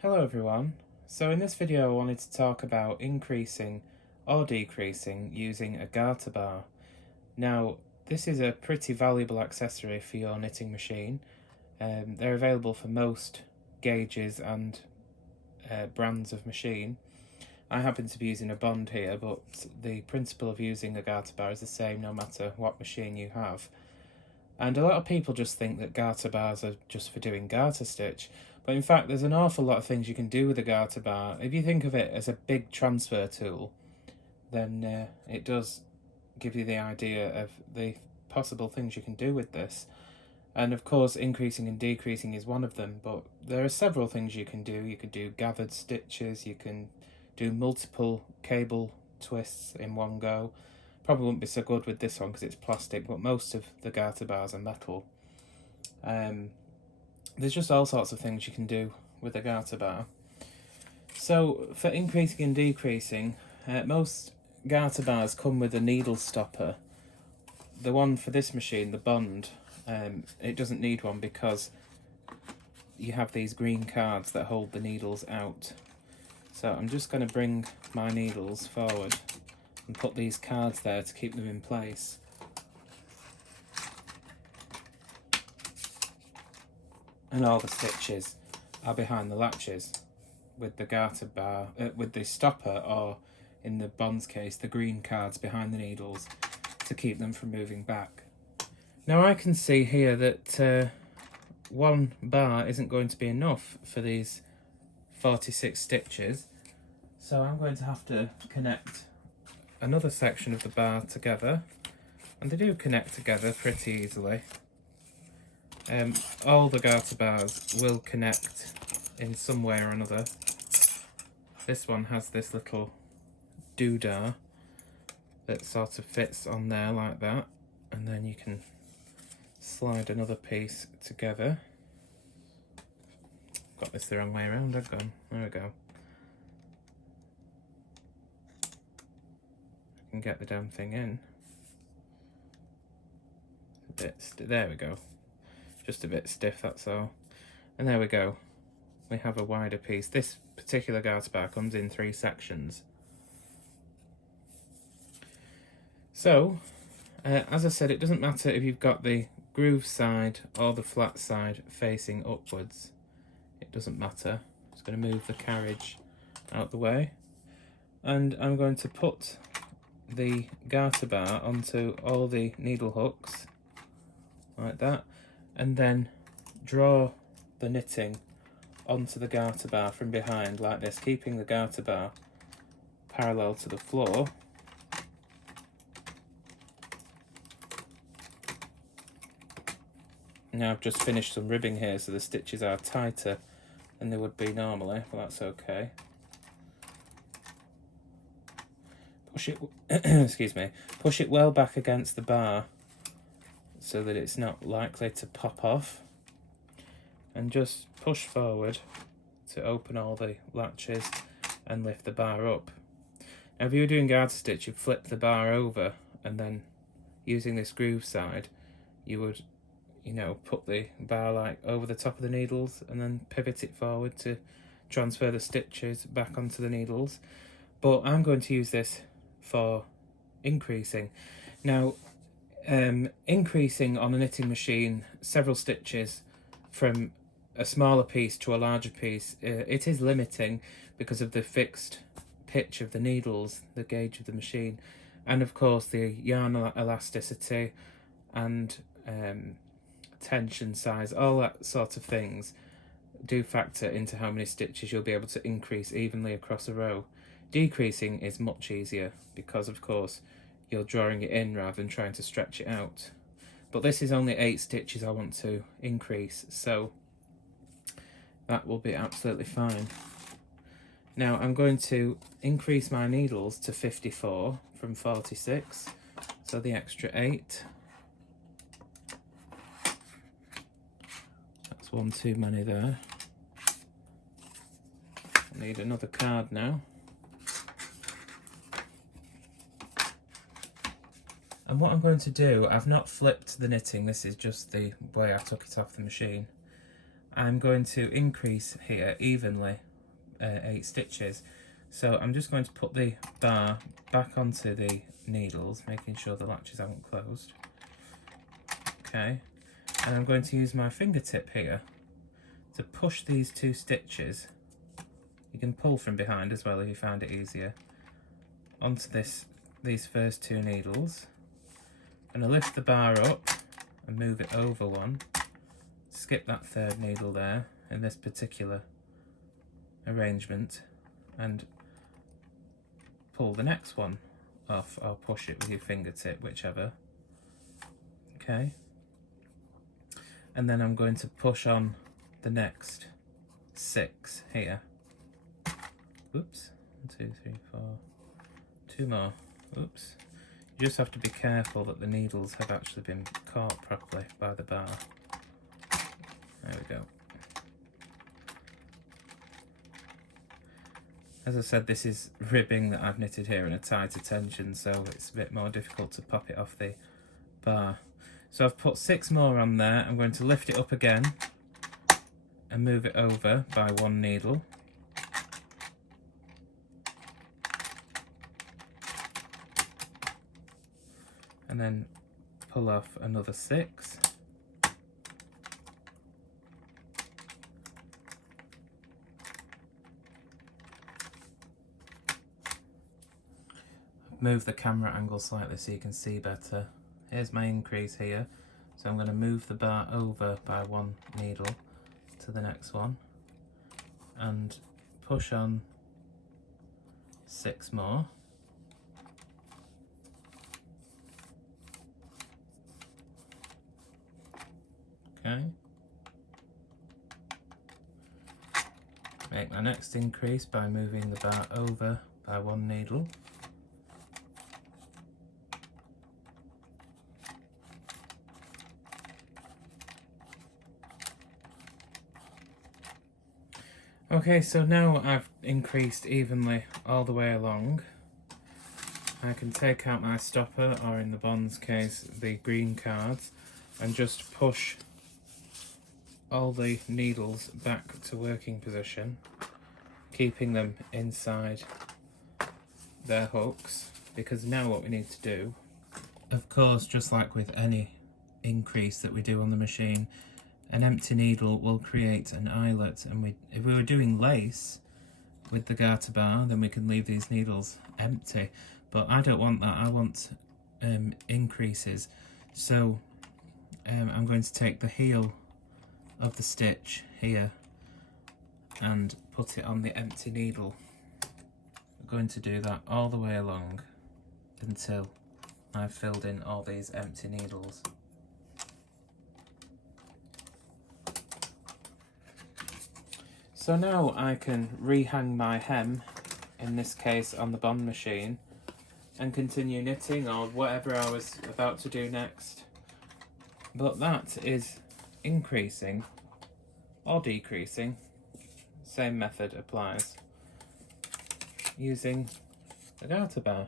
Hello everyone. So in this video I wanted to talk about increasing or decreasing using a garter bar. Now this is a pretty valuable accessory for your knitting machine. They're available for most gauges and brands of machine. I happen to be using a Bond here, but the principle of using a garter bar is the same no matter what machine you have. And a lot of people just think that garter bars are just for doing garter stitch, but in fact there's an awful lot of things you can do with a garter bar. If you think of it as a big transfer tool, then it does give you the idea of the possible things you can do with this. And of course increasing and decreasing is one of them, but there are several things you can do. You could do gathered stitches, you can do multiple cable twists in one go. Probably wouldn't be so good with this one because it's plastic, but most of the garter bars are metal. There's just all sorts of things you can do with a garter bar. So for increasing and decreasing, most garter bars come with a needle stopper. The one for this machine, the Bond, it doesn't need one because you have these green cards that hold the needles out. So I'm just going to bring my needles forward and put these cards there to keep them in place. And all the stitches are behind the latches with the garter bar, with the stopper, or in the Bond's case, the green cards behind the needles to keep them from moving back. Now I can see here that one bar isn't going to be enough for these 46 stitches, so I'm going to have to connect another section of the bar together, and they do connect together pretty easily. All the garter bars will connect in some way or another. This one has this little doodah that sort of fits on there like that, and then you can slide another piece together. Got this the wrong way around, I've gone. There we go. And get the damn thing in. A bit there we go. Just a bit stiff, that's all. And there we go. We have a wider piece. This particular garter bar comes in 3 sections. So, as I said, it doesn't matter if you've got the groove side or the flat side facing upwards. It doesn't matter. I'm just going to move the carriage out the way. And I'm going to put the garter bar onto all the needle hooks like that, and then draw the knitting onto the garter bar from behind like this, keeping the garter bar parallel to the floor. Now I've just finished some ribbing here, so the stitches are tighter than they would be normally, but that's okay. Push it, excuse me, push it well back against the bar so that it's not likely to pop off, and just push forward to open all the latches and lift the bar up. Now if you were doing garter stitch, you'd flip the bar over, and then using this groove side you would, you know, put the bar like over the top of the needles and then pivot it forward to transfer the stitches back onto the needles. But I'm going to use this for increasing. Now, increasing on a knitting machine several stitches from a smaller piece to a larger piece, it is limiting because of the fixed pitch of the needles, the gauge of the machine, and of course the yarn elasticity and tension size, all that sort of things do factor into how many stitches you'll be able to increase evenly across a row. Decreasing is much easier because of course you're drawing it in rather than trying to stretch it out. But this is only 8 stitches I want to increase, so that will be absolutely fine. Now I'm going to increase my needles to 54 from 46, so the extra 8. That's one too many there. I need another card now. And what I'm going to do, I've not flipped the knitting, this is just the way I took it off the machine. I'm going to increase here evenly 8 stitches. So I'm just going to put the bar back onto the needles, making sure the latches haven't closed. Okay, and I'm going to use my fingertip here to push these 2 stitches. You can pull from behind as well if you find it easier, onto these first 2 needles. I'm going to lift the bar up and move it over one, skip that 3rd needle there in this particular arrangement, and pull the next one off, or push it with your fingertip, whichever. Okay, and then I'm going to push on the next 6 here. Oops, 1, 2, 3, 4, 2 more. Oops. You just have to be careful that the needles have actually been caught properly by the bar. There we go. As I said, this is ribbing that I've knitted here in a tighter tension, so it's a bit more difficult to pop it off the bar. So I've put 6 more on there. I'm going to lift it up again and move it over by 1 needle. And then pull off another 6. Move the camera angle slightly so you can see better. Here's my increase here. So I'm going to move the bar over by 1 needle to the next one and push on 6 more. Okay. Make my next increase by moving the bar over by 1 needle. Okay, so now I've increased evenly all the way along. I can take out my stopper, or in the Bond's case, the green cards, and just push all the needles back to working position, keeping them inside their hooks, because now what we need to do, of course, just like with any increase that we do on the machine, an empty needle will create an eyelet, and if we were doing lace with the garter bar, then we can leave these needles empty, but I don't want that. I want increases, so I'm going to take the heel of the stitch here and put it on the empty needle. I'm going to do that all the way along until I've filled in all these empty needles. So now I can rehang my hem, in this case on the Bond machine, and continue knitting or whatever I was about to do next. But that is increasing or decreasing, same method applies, using the garter bar.